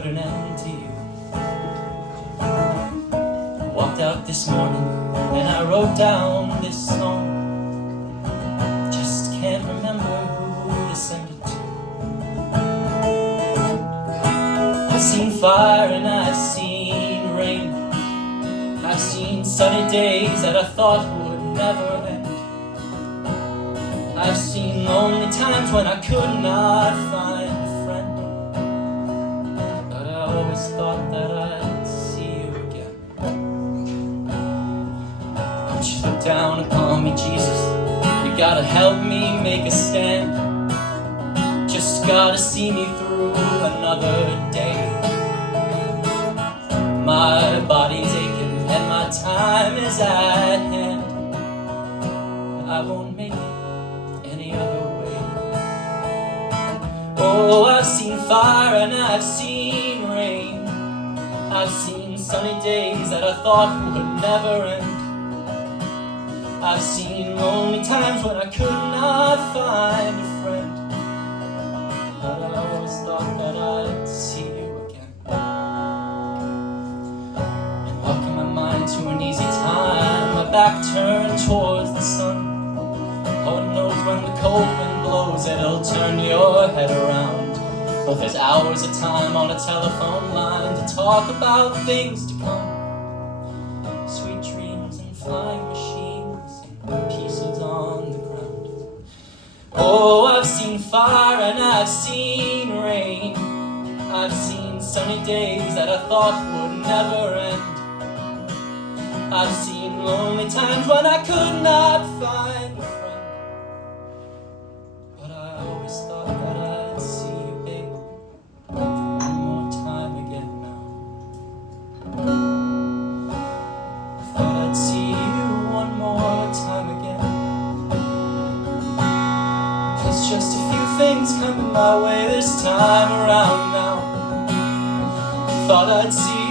put an end to you. I walked out this morning and I wrote down this song. Just can't remember who to send it to. I've seen fire and I've seen rain. I've seen sunny days that I thought would never end. I've seen lonely times when I could not find a friend. But I always thought that I'd see you again. Won't you look down upon me, Jesus? You gotta help me make a stand. Just gotta see me through another day. My body's aching and my time is at hand. I won't make it any other way. Oh, I've seen fire and I've seen rain. I've seen sunny days that I thought would never end. I've seen lonely times when I could not find a friend. But I always thought that I'd see you again. And welcome my mind to an easy time, my back turned towards the sun. Lord knows when the cold wind blows, it'll turn your head around. But there's hours of time on a telephone line to talk about things to come. Sweet dreams and flying machines and pieces on the ground. Oh, I've seen fire and I've seen rain. I've seen sunny days that I thought would never end. I've seen lonely times when I could not find a friend. But I always thought that I'd see you, babe, one more time again now. I thought I'd see you one more time again. 'Cause just a few things coming my way this time around now. Thought I'd see